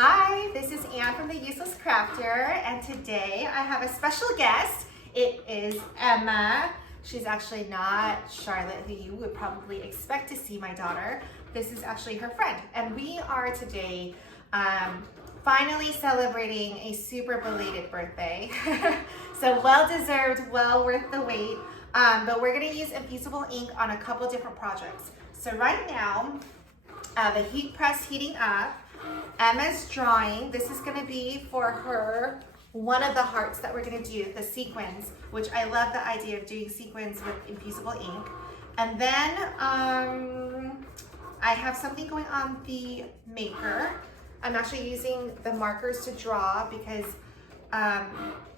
Hi, this is Anne from The Useless Crafter, and today I have a special guest. It is Emma. She's actually not Charlotte, who you would probably expect to see, my daughter. This is actually her friend, and we are today finally celebrating a super belated birthday. So well-deserved, well worth the wait. But we're gonna use Infusible ink on a couple different projects. So right now, the heat press heating up. Emma's drawing. This is gonna be for her, one of the hearts that we're gonna do, the sequins, which I love the idea of doing sequins with Infusible ink. And then I have something going on the maker. I'm actually using the markers to draw because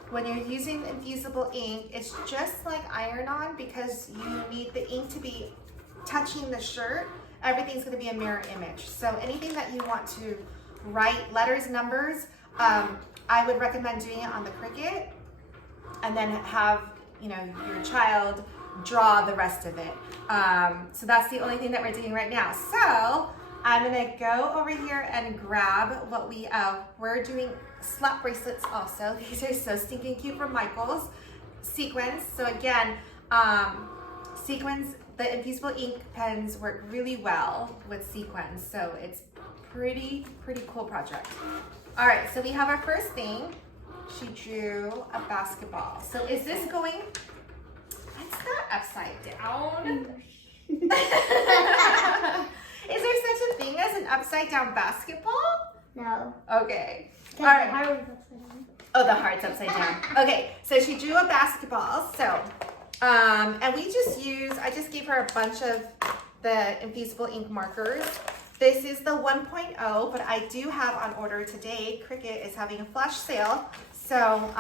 when you're using Infusible ink, it's just like iron-on because you need the ink to be touching the shirt. Everything's going to be a mirror image. So anything that you want to write, letters, numbers, I would recommend doing it on the Cricut, and then have your child draw the rest of it. So that's the only thing that we're doing right now. So I'm gonna go over here and grab what we're doing slap bracelets also. These are so stinking cute from Michael's. Sequins. So again, sequins. The Infusible ink pens work really well with sequins, so it's pretty cool project. All right, so we have our first thing. She drew a basketball. So is this going? It's not upside down. Is there such a thing as an upside down basketball? No. Okay. All right. The heart was upside down. Oh, the heart's upside down. Okay, so she drew a basketball. So. And I just gave her a bunch of the Infusible ink markers. This is the 1.0, but I do have on order today. Cricut is having a flash sale. So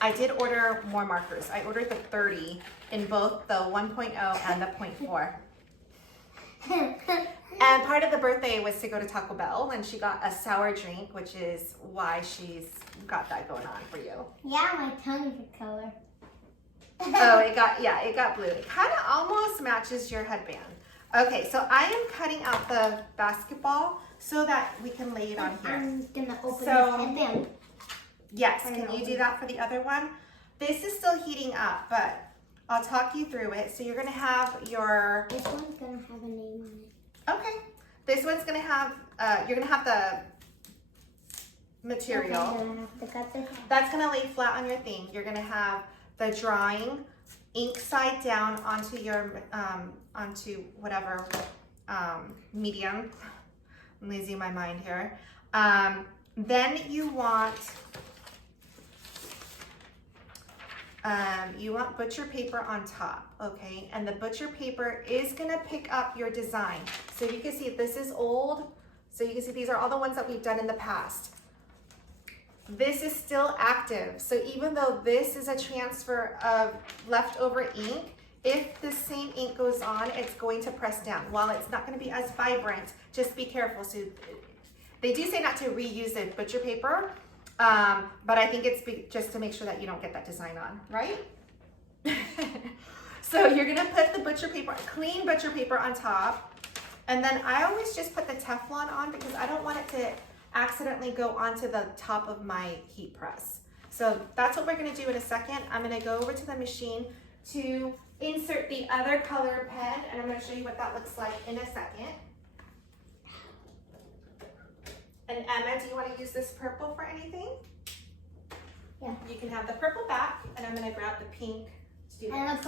I did order more markers. I ordered the 30 in both the 1.0 and the 0.4. And part of the birthday was to go to Taco Bell, and she got a sour drink, which is why she's got that going on for you. Yeah, my tongue is a color. Oh, it got blue. It kind of almost matches your headband. Okay, so I am cutting out the basketball so that we can lay it on here. I'm gonna open this headband. Yes, can you do that for the other one? This is still heating up, but I'll talk you through it. So you're gonna have your... This one's gonna have a name on it. Okay. This one's gonna have, you're gonna have the material. Okay, I'm gonna have to cut this. That's gonna lay flat on your thing. You're gonna have the drawing ink side down onto your onto whatever medium. I'm losing my mind here. Then you want butcher paper on top, okay? And the butcher paper is gonna pick up your design. So you can see this is old. So you can see these are all the ones that we've done in the past. This is still active. So even though this is a transfer of leftover ink, if the same ink goes on, it's going to press down. While it's not going to be as vibrant, just be careful. So they do say not to reuse the butcher paper, but I think it's just to make sure that you don't get that design on, right? So you're going to put the butcher paper, clean butcher paper on top. And then I always just put the Teflon on because I don't want it to accidentally go onto the top of my heat press. So that's what we're gonna do in a second. I'm gonna go over to the machine to insert the other color pen, and I'm gonna show you what that looks like in a second. And Emma, do you wanna use this purple for anything? Yeah. You can have the purple back, and I'm gonna grab the pink to do this.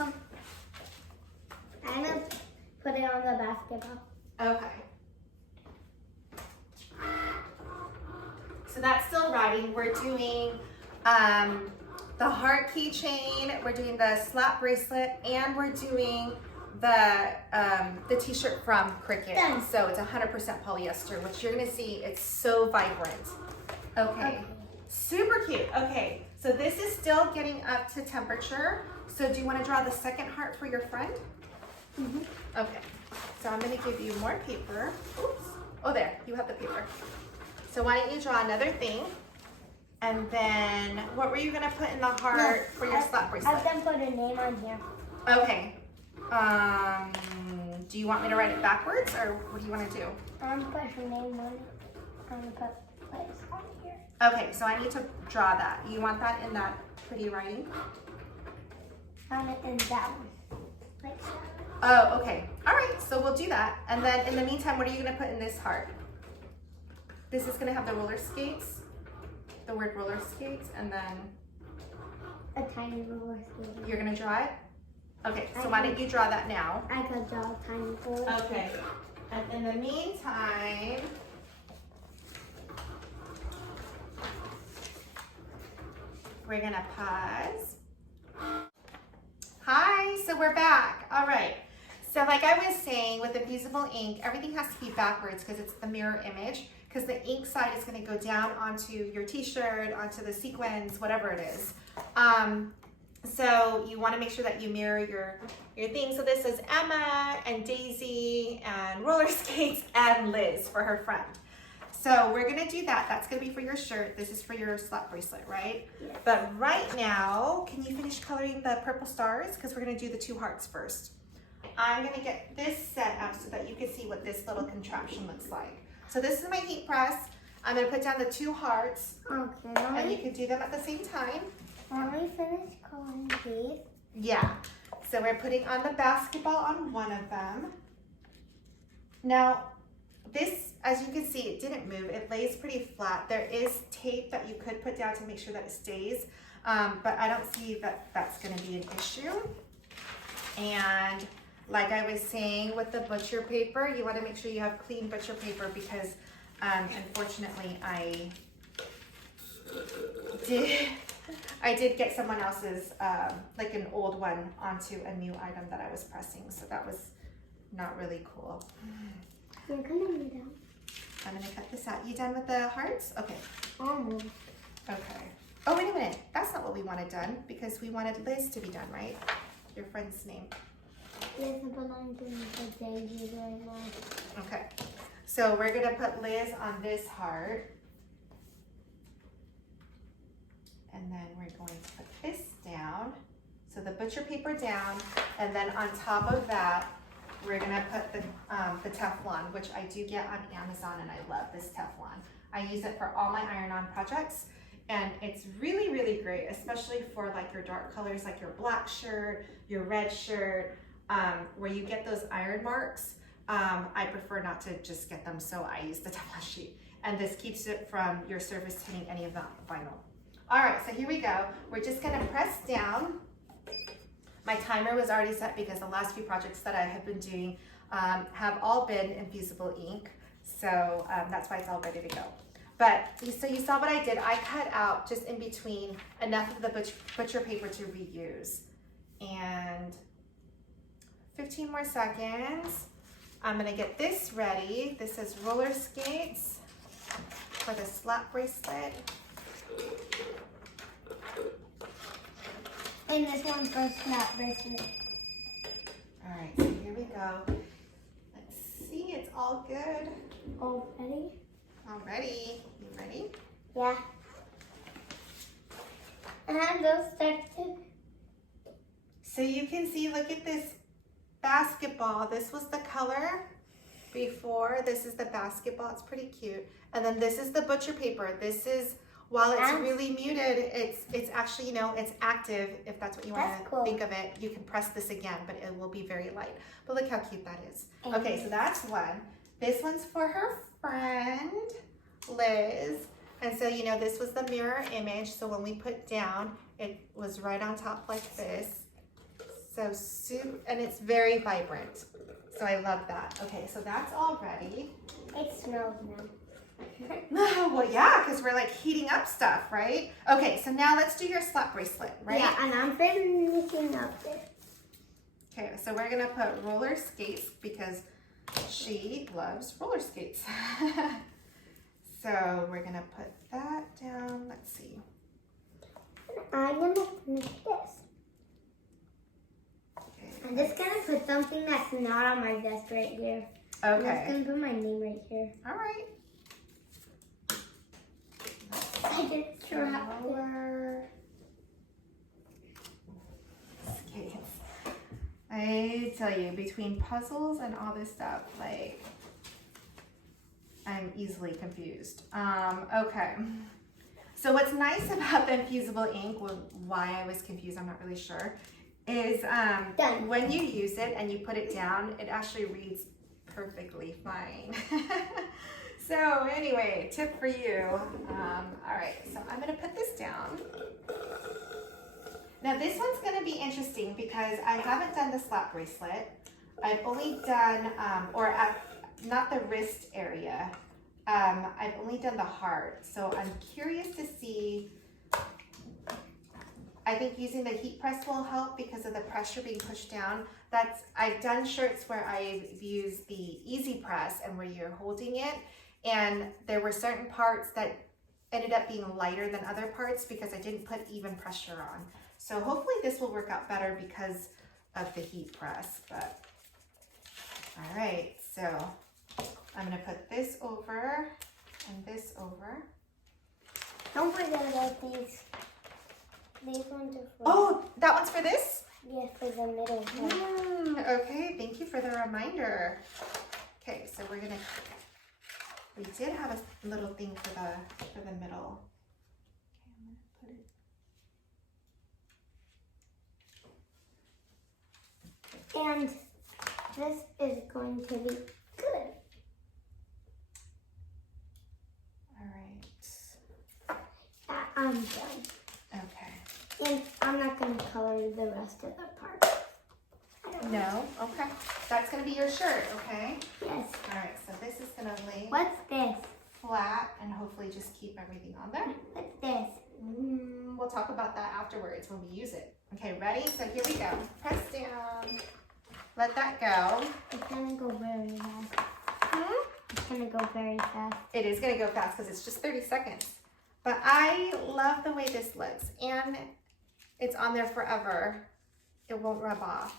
I'm gonna put it on the basketball. Okay. So that's still writing. We're doing the heart keychain, we're doing the slap bracelet, and we're doing the t-shirt from Cricut. Done. So it's 100% polyester, which you're gonna see, it's so vibrant. Okay, super cute. Okay, so this is still getting up to temperature. So do you wanna draw the second heart for your friend? Mm-hmm. Okay, so I'm gonna give you more paper. Oops, oh there, you have the paper. So why don't you draw another thing? And then, what were you gonna put in the heart for your slap bracelet? I was gonna put a name on here. Okay. Do you want me to write it backwards, or what do you want to do? I'm put her name on it. I'm gonna put Liz on here. Okay, so I need to draw that. You want that in that pretty writing? On it and down. Like so. Oh, okay. All right, so we'll do that. And then in the meantime, what are you gonna put in this heart? This is gonna have the roller skates, the word roller skates, and then A tiny roller skate. you're gonna draw it? Okay, so why don't you draw that now? I could draw a tiny roller skate. Okay, and in the meantime, we're gonna pause. Hi, so we're back. All right. So like I was saying, with Infusible ink, everything has to be backwards because it's the mirror image, because the ink side is going to go down onto your t-shirt, onto the sequins, whatever it is. So you want to make sure that you mirror your thing. So this is Emma and Daisy and roller skates and Liz for her friend. So we're going to do that. That's going to be for your shirt. This is for your slap bracelet, right? Yes. But right now, can you finish coloring the purple stars? Because we're going to do the 2 hearts first. I'm going to get this set up so that you can see what this little contraption looks like. So this is my heat press. I'm going to put down the 2 hearts. Okay, And you can do them at the same time. let me finish coloring these. Yeah. So we're putting on the basketball on one of them. Now, this, as you can see, it didn't move. It lays pretty flat. There is tape that you could put down to make sure that it stays, but I don't see that that's going to be an issue. And like I was saying with the butcher paper, you want to make sure you have clean butcher paper because unfortunately I did get someone else's, like an old one onto a new item that I was pressing. So that was not really cool. You're gonna be done. I'm gonna cut this out. You done with the hearts? Okay. Almost. Okay. Oh, wait a minute. That's not what we wanted done because we wanted Liz to be done, right? Your friend's name. Yes, but I'm doing the Daisy right now. Okay. So we're gonna put Liz on this heart. And then we're going to put this down. So the butcher paper down, and then on top of that, we're gonna put the Teflon, which I do get on Amazon, and I love this Teflon. I use it for all my iron-on projects, and it's really, really great, especially for like your dark colors, like your black shirt, your red shirt, where you get those iron marks. I prefer not to just get them, so I use the Teflon sheet. And this keeps it from your surface hitting any of the vinyl. All right, so here we go. We're just gonna press down. My timer was already set because the last few projects that I have been doing have all been Infusible ink. So that's why it's all ready to go. But so you saw what I did. I cut out just in between enough of the butcher paper to reuse. And 15 more seconds. I'm gonna get this ready. This is roller skates for the slap bracelet. And this one for snap bracelet. All right, so here we go. Let's see, it's all good. All ready? Already, you ready? Yeah. And those started. So you can see, look at this basketball. This was the color before. This is the basketball, it's pretty cute. And then this is the butcher paper. This is, while it's really muted, it's actually, you know, it's active, if that's what you want to think of it. You can press this again, but it will be very light. But look how cute that is. Okay, so that's one. This one's for her friend, Liz. And so, you know, this was the mirror image. So when we put down, it was right on top like this. So and it's very vibrant. So I love that. Okay, so that's all ready. It smells now. Well, yeah, because we're like heating up stuff, right? Okay, so now let's do your slap bracelet, right? Yeah, and I'm finishing up this. Okay, so we're gonna put roller skates because she loves roller skates. So we're gonna put that down. Let's see. I'm gonna finish this. Okay. I'm just gonna put something that's not on my vest right here. I'm just Okay. gonna put my name right here. All right. I just dropped it. Roller skates. I tell you, between puzzles and all this stuff, like, I'm easily confused. Okay. So what's nice about the infusible ink, well, why I was confused, I'm not really sure, is when you use it and you put it down, it actually reads perfectly fine. So anyway, tip for you. All right, so I'm gonna put this down. Now this one's gonna be interesting because I haven't done the slap bracelet. I've only done, not the wrist area. I've only done the heart. So I'm curious to see, I think using the heat press will help because of the pressure being pushed down. I've done shirts where I've used the easy press and where you're holding it, and there were certain parts that ended up being lighter than other parts because I didn't put even pressure on. So hopefully this will work out better because of the heat press. But all right, so I'm gonna put this over and this over. Don't forget about these. These ones are for... Oh, that one's for this? Yes, for the middle one. Okay, thank you for the reminder. Okay, so we're gonna, we did have a little thing for the middle. Okay, I'm gonna put it. And this is going to be good. All right. I'm done. Okay. And I'm not going to color the rest of the part. No? Okay. That's going to be your shirt, okay? Yes. All right, so this is going to lay What's this? flat and hopefully just keep everything on there. What's this? We'll talk about that afterwards when we use it. Okay, ready? So here we go. Press down. Let that go. It's going to go very fast. It's going to go very fast. It is going to go fast because it's just 30 seconds. But I love the way this looks, and it's on there forever. It won't rub off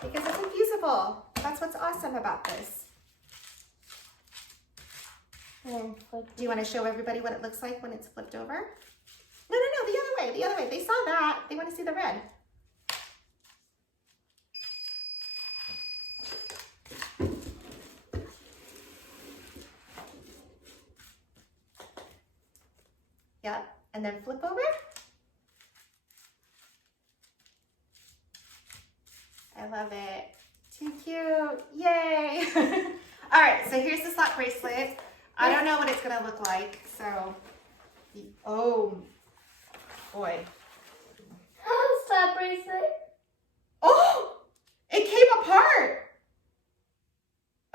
because it's infusible. That's what's awesome about this. And Do you want to show everybody what it looks like when it's flipped over? No, the other way, the other way. They saw that. They want to see the red. Yep, and then flip over. I love it. Too cute. Yay. All right, so here's the slap bracelet. I don't know what it's gonna look like, so, oh boy. Slap bracelet. Oh, it came apart.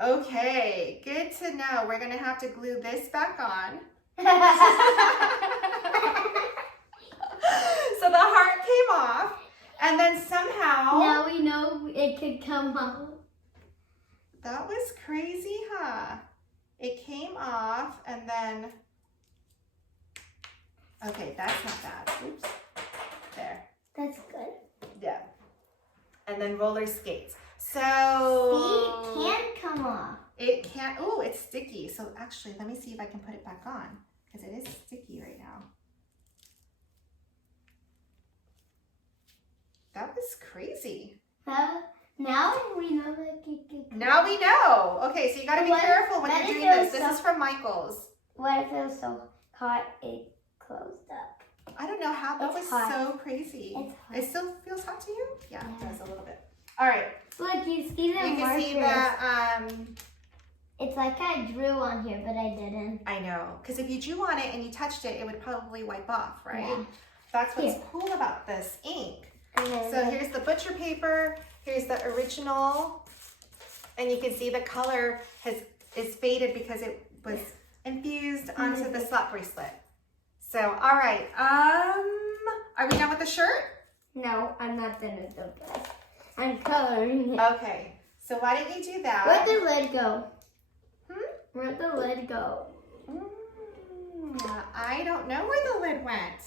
Okay, good to know. We're gonna have to glue this back on. So the heart came off, and then somehow... Now we know it could come off. That was crazy, huh? It came off, and then... Okay, that's not bad. Oops. There. That's good. Yeah. And then roller skates. So... See, it can come off. It can't... Oh, it's sticky. So actually, let me see if I can put it back on, because it is sticky right now. That was crazy. Now we know that it could come. Now we know. Okay, so you gotta be careful when what you're if doing it this. was This is from Michael's. What if it was so hot it closed up? I don't know how, that was It's hot. so crazy. It's hot. It still feels hot to you? Yeah, Yeah. it does a little bit. All right. Look, you see the You can see the, It's like I drew on here, but I didn't. I know, because if you drew on it and you touched it, it would probably wipe off, right? Yeah. That's what's Here. cool about this ink. And then So here's the butcher paper, here's the original, and you can see the color is faded because it was infused onto the slap bracelet. So, all right, are we done with the shirt? No, I'm not done with the rest. I'm coloring it. Okay, so why don't you do that? Where'd the lid go? Hmm? Where'd the lid go? I don't know where the lid went.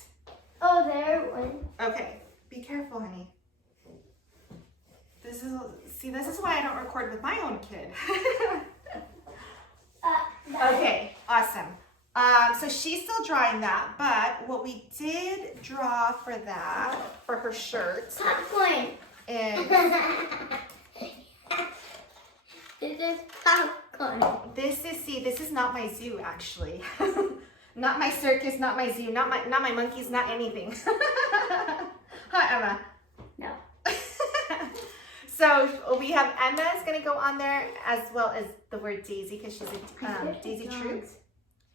Oh, there it went. Okay, be careful, honey. This is why I don't record with my own kid. Okay, awesome. So she's still drawing that, but what we did draw for that, for her shirt, Popcorn. is This is popcorn. This is not my zoo actually. Not my circus, not my zoo, not my monkeys, not anything. Hi, Emma. No. So we have Emma's gonna go on there as well as the word Daisy because she's a Daisy Troop.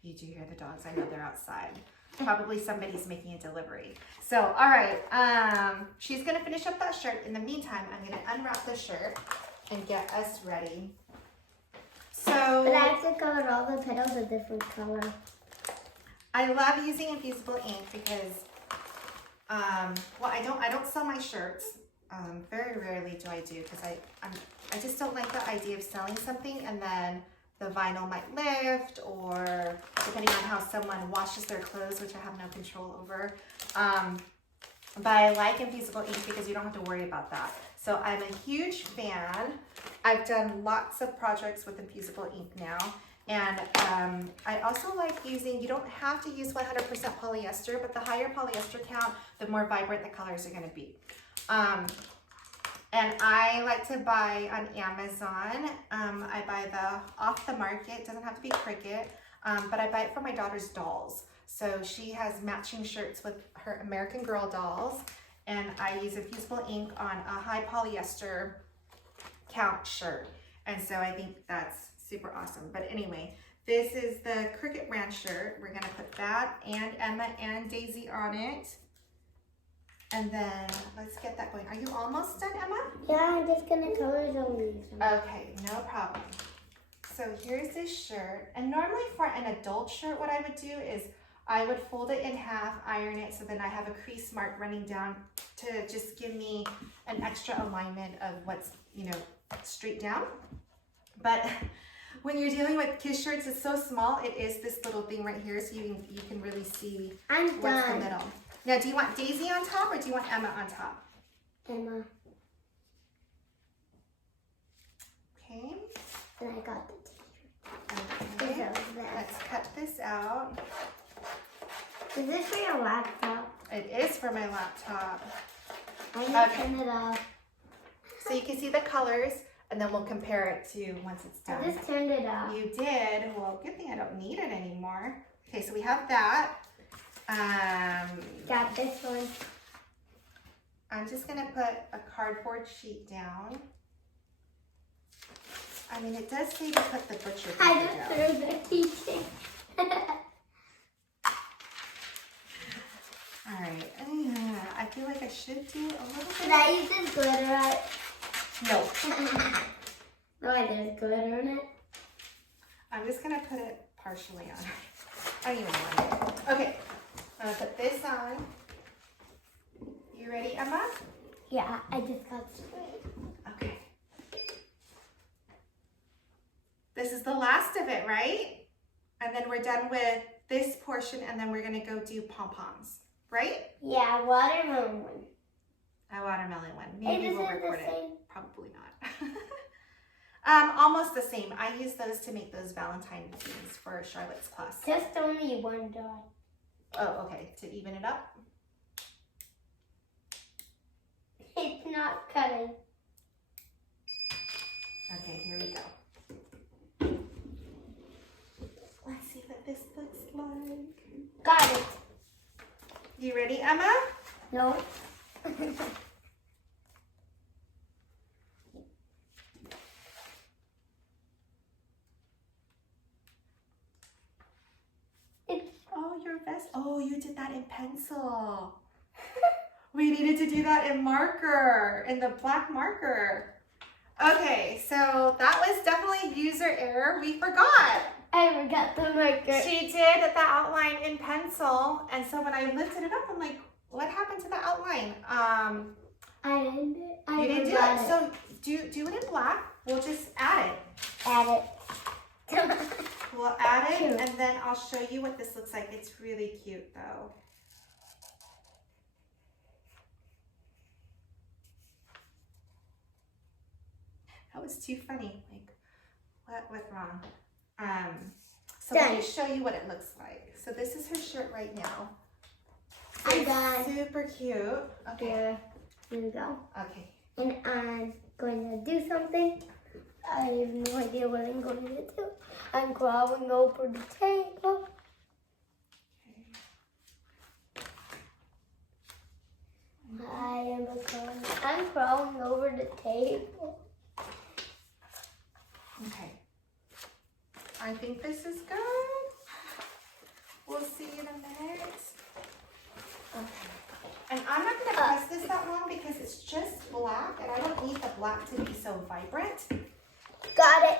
You do hear the dogs. I know they're outside. Probably somebody's making a delivery. So, all right. She's gonna finish up that shirt. In the meantime, I'm gonna unwrap the shirt and get us ready. So, But I have to color all the petals a different color. I love using infusible ink because, well, I don't sell my shirts. Very rarely do I do because I just don't like the idea of selling something and then the vinyl might lift, or depending on how someone washes their clothes, which I have no control over. But I like infusible ink because you don't have to worry about that. So I'm a huge fan. I've done lots of projects with infusible ink now. And I also like using, you don't have to use 100% polyester, but the higher polyester count, the more vibrant the colors are gonna be. And I like to buy on Amazon. I buy the off the market, it doesn't have to be Cricut, but I buy it for my daughter's dolls. So she has matching shirts with her American Girl dolls, and I use infusible ink on a high polyester count shirt. And so I think that's super awesome. But anyway, this is the Cricut brand shirt. We're gonna put that and Emma and Daisy on it. And then let's get that going. Are you almost done, Emma? Yeah, I'm just gonna color the leaves. Okay, no problem. So here's this shirt. And normally for an adult shirt, what I would do is I would fold it in half, iron it, so then I have a crease mark running down to just give me an extra alignment of what's, straight down. But when you're dealing with kids shirts, it's so small. It is this little thing right here, so you can really see I'm what's done. the middle. Now, do you want Daisy on top or do you want Emma on top? Emma. Okay. And I got the t-shirt. Okay. Let's cut this out. Is this for your laptop? It is for my laptop. I need to turn it off. So you can see the colors, and then we'll compare it to once it's done. I just turned it off. You did. Well, good thing I don't need it anymore. Okay, so we have that. Got this one. I'm just gonna put a cardboard sheet down. I mean, it does say to put the butcher paper I just down. threw the teaching. All right. I feel like I should do a little Should bit. I use this glitter on it? No. No, there's glitter in it. I'm just gonna put it partially on. I don't even know. Okay. I'm gonna put this on. You ready, Emma? Yeah, I just got straight. Okay. This is the last of it, right? And then we're done with this portion, and then we're gonna go do pom-poms, right? Yeah, watermelon one. A watermelon one. Hey, Maybe this we'll is record the it. same. Probably not. Almost the same. I use those to make those Valentine things for Charlotte's class. Just only one dot. Oh, okay. To even it up. It's not cutting. Okay, here we go. Let's see what this looks like. Got it. You ready, Emma? No. Oh, your vest. Oh, you did that in pencil. We needed to do that in marker, in the black marker. Okay, so that was definitely user error. We forgot. I forgot the marker. She did the outline in pencil, and so when I lifted it up, I'm like, what happened to the outline? I didn't do it. You didn't do it. So do it in black. We'll just add it. Add it. We'll add it, and then I'll show you what this looks like. It's really cute, though. That was too funny. Like, what went wrong? So let me show you what it looks like. So this is her shirt right now. I'm done. Super cute. Okay. Here we go. Okay. And I'm going to do something. I have no idea what I'm going to do. I'm crawling over the table. I'm crawling over the table. Okay. I think this is good. We'll see in a minute. Okay. And I'm not going to press this that long because it's just black and I don't need the black to be so vibrant. Got it.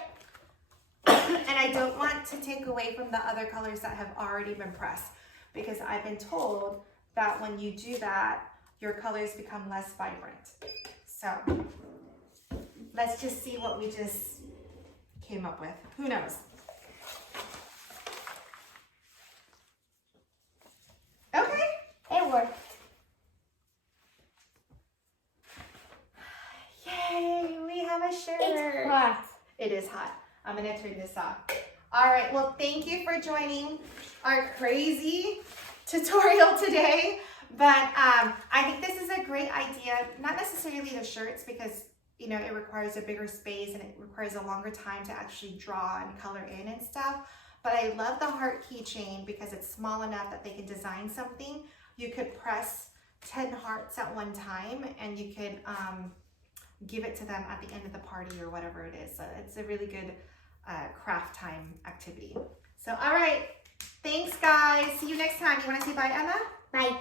And I don't want to take away from the other colors that have already been pressed because I've been told that when you do that, your colors become less vibrant. So let's just see what we just came up with. Who knows? Okay. It worked. Yay, we have a shirt. It's hot. It is hot. I'm gonna turn this off. All right, well, thank you for joining our crazy tutorial today. But I think this is a great idea, not necessarily the shirts because, you know, it requires a bigger space and it requires a longer time to actually draw and color in and stuff. But I love the heart keychain because it's small enough that they can design something. You could press 10 hearts at one time and you could give it to them at the end of the party or whatever it is. So it's a really good craft time activity. So, all right. Thanks, guys. See you next time. You want to say bye, Emma? Bye.